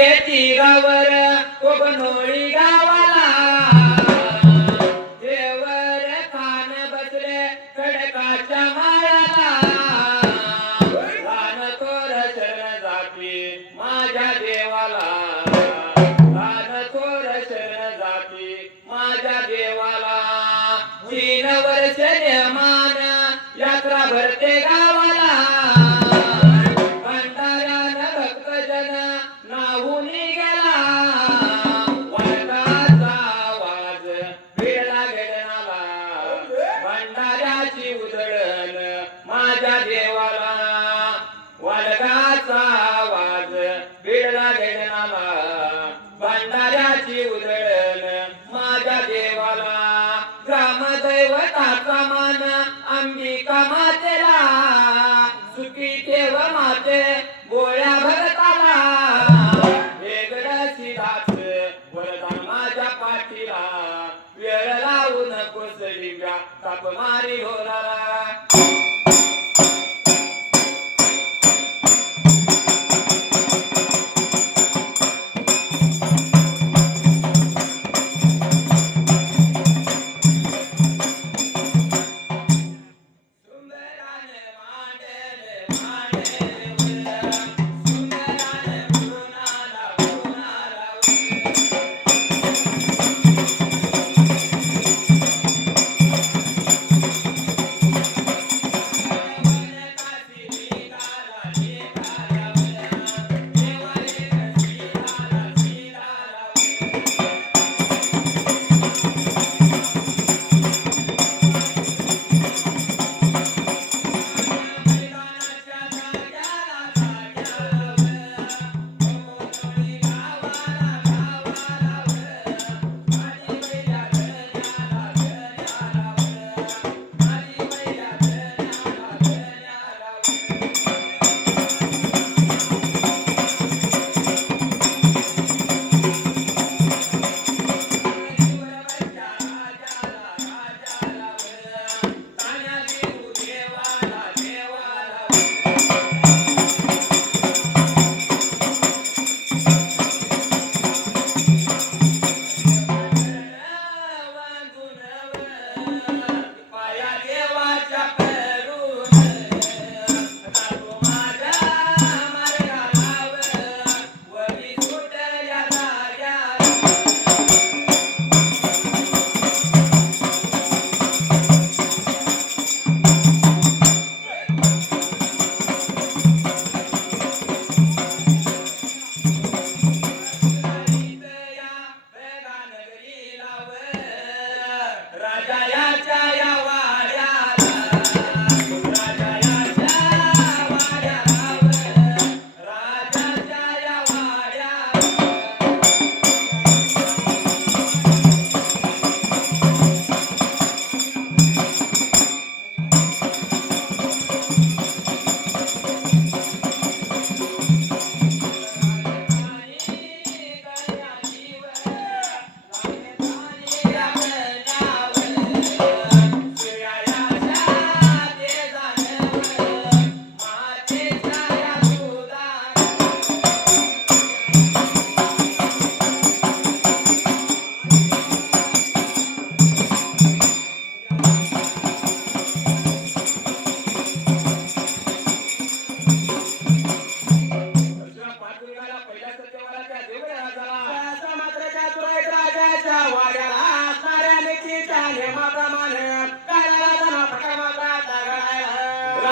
तीरावर कोकणोळी गावाला. Amen.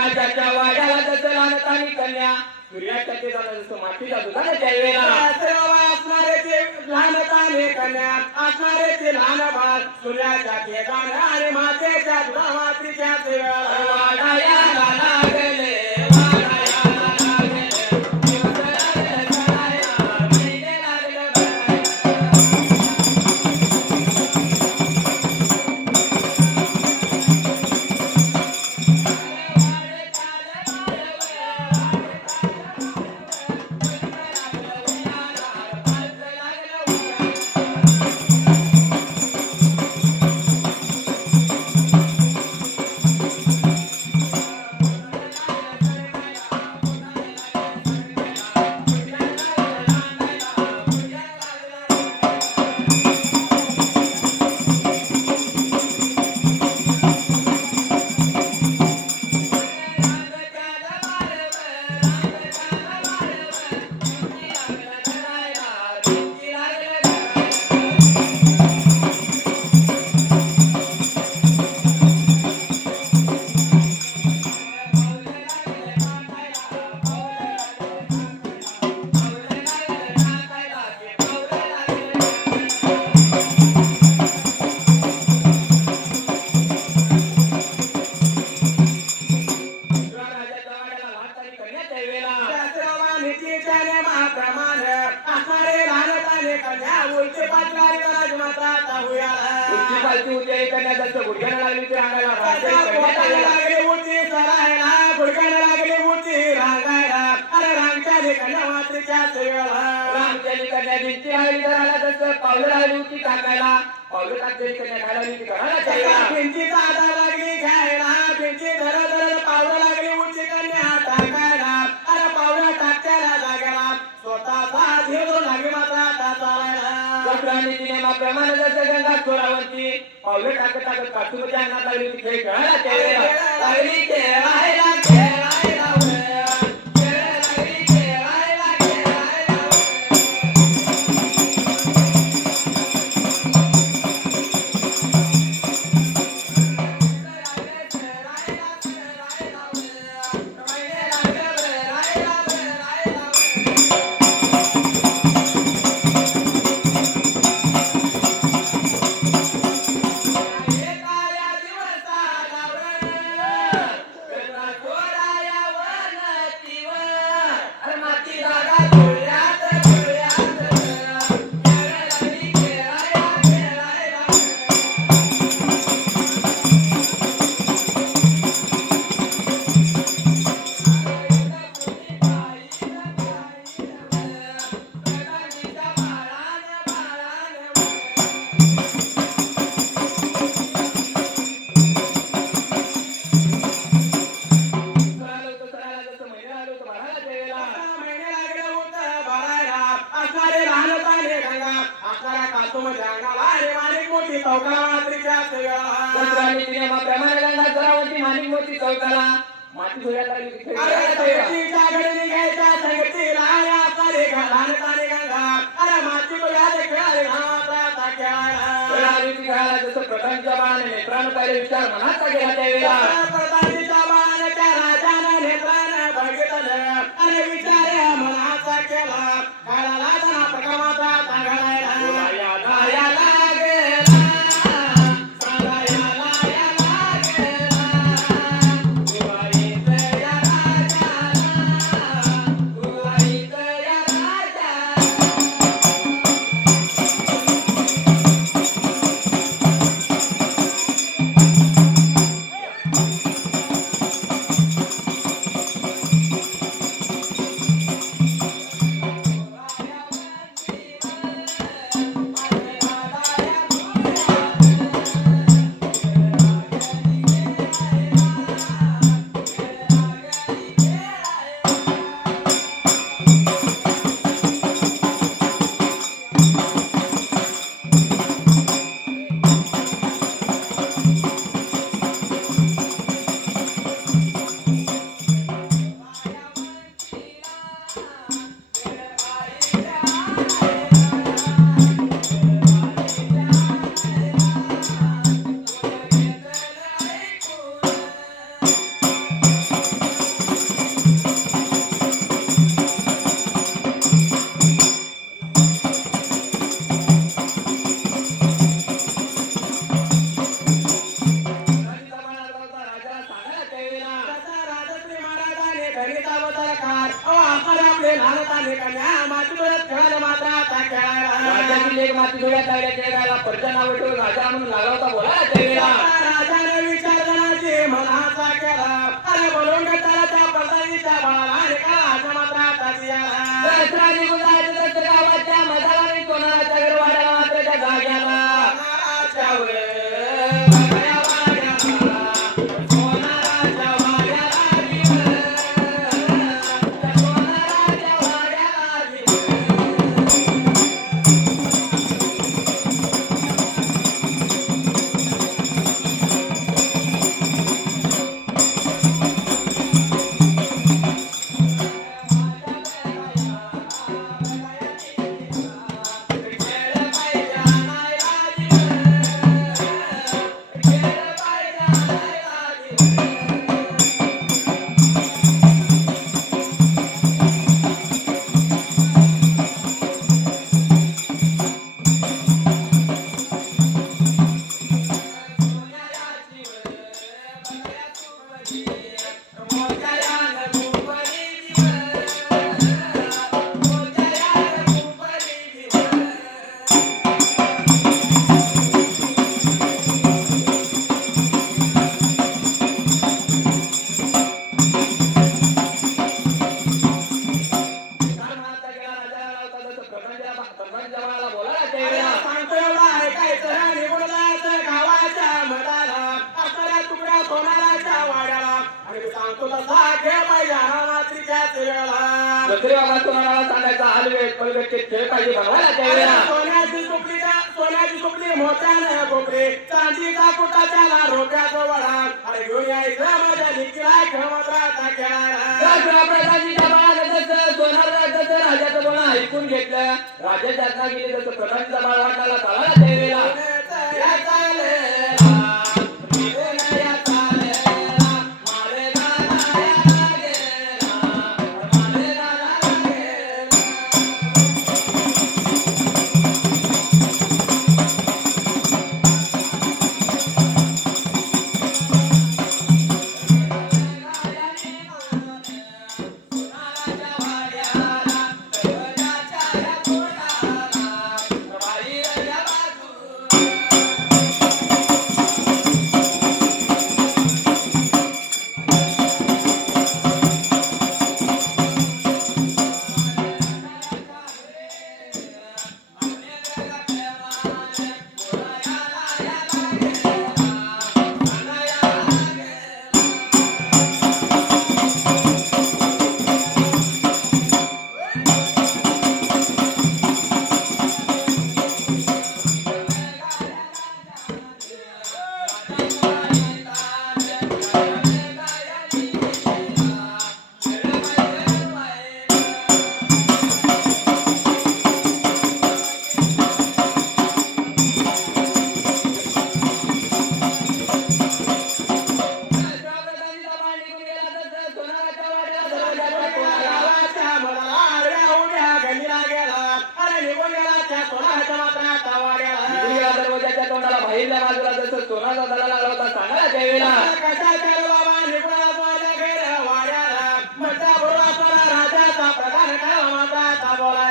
ज्याच्या वाड्याला जसं लागत आणि कन्या. सूर्याच्या तेजाला जसं माती जातो ना त्यावेळेला असणारे ते लहान ताने कन्या असणारे ते लहान भात सूर्याच्या केदान आणि मातेच्या दुधावातीच्या देवाला कन्या भिंती आला तसं पावलं होती टाकायला पावलं टाकलेली कन्या खायला लागली ती घराला त्याला ठेवायला भिंतीचा आधा लागली घ्यायला भिंती धर धर पावलं लागली उंची कन्या टाकायला. अरे पावलं टाकत्याला जागेला स्वतःचा धीर लागली मात्र आता चालायला सत्रांनी तिने माप्रमाणे जसं गंगा चोरावरती पावलं टाकत टाकत काठूच्या अंगात लागली ठेवायला लागली खेळायला खेळायला माती धुयाला लागली तिथे अरे संगतीच्या घडी निघायच्या संगतीला आणि असणारे ग- लहानपणी गंगा. अरे माती तो याद खेळाले नावाचा आता खेळायला. खेळाला जसं प्रधानच्या नेत्रानं पाहिले विचार मनाचा गेला त्यावेळेला अवतारकार अहो आपण आपले लहानताने कन्या मातृळ्यात खेळायला मात्र आता खेळायला. माती त्या गायला परच्या नाव ठेवून राजा म्हणून लागला होता त्यावेळेला राजाने विचार जनाची मनाचा केला. अरे बोलून गटाच्या पदानीच्या बाळाला. काळाच्या मात्र आता तसं गावाच्या मधाला वेळेला दुसरी बाबा सोनाराला सांगायचा पलगटचे खेळ पाहिजे त्यावेळेला सोन्याची सुपली सोन्याची सुपली मोठ्यानं कोपरी चांदीचा कुटा त्याला रोप्याचं वडा अरे घेऊन यायचं माझ्या खेळायला सोनार जसं राजाचं बोलणं ऐकून घेतलं राजा ज्यांना गेले तसं प्रधानचा बाळ वाटायला चालायला त्यावेळेला तोंडाला बाहेरच्या बाजूला जसं सोनाचा लागला होता सांगा त्यावेळेला कशाच्या रे बाबा आला माझ्या घरी वाड्याला. बरोबर सोना राजाचा प्रधान.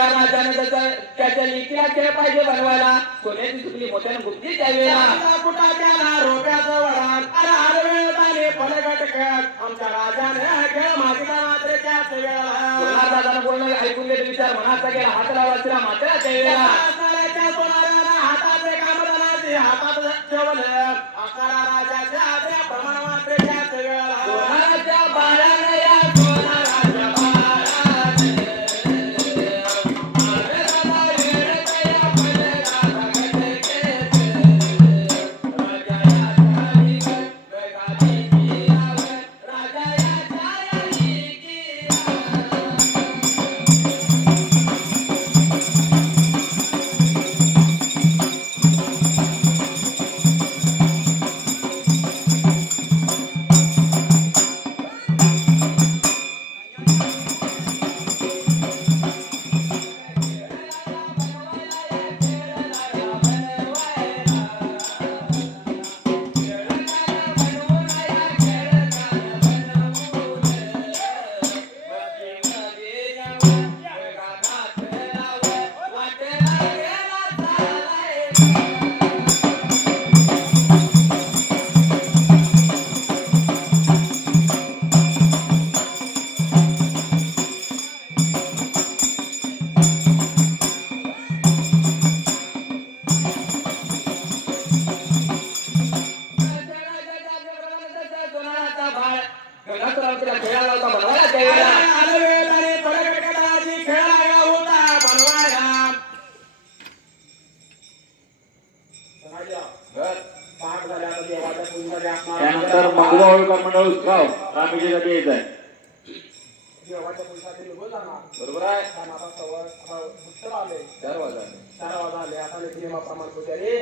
दुसऱ्या राजाने जसं त्याच्या लेकीला खेळ पाहिजे बनवायला. सोन्याची सुकली मोठ्याने गुप्ती त्यावेळेला. चांदीचा कुटा त्याला रोप्याचं वडा. अरे आडवे ताने पलगट खेळ. आमच्या राजाने खेळ मागितला मात्र त्याच वेळेला. दादानं बोलणं ऐकून घेतलं विचार. मनाचा गेला. हात लावला तिला मात्र त्यावेळेला. त्या सोनाराला हातात कामदानाचे हातात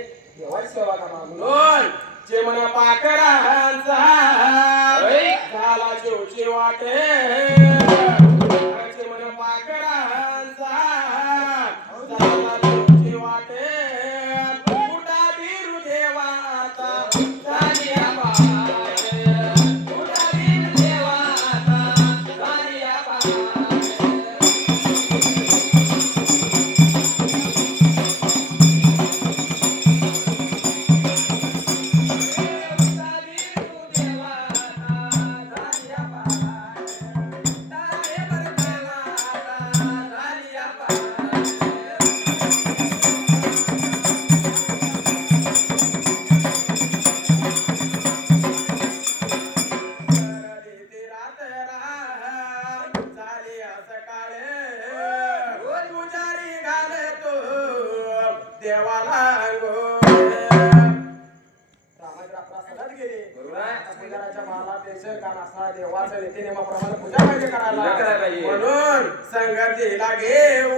पुजारी देवाची सेवा करणार म्हणून जे म्हणा पाकरांचा. झाला जेवची वाटे.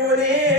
घेऊन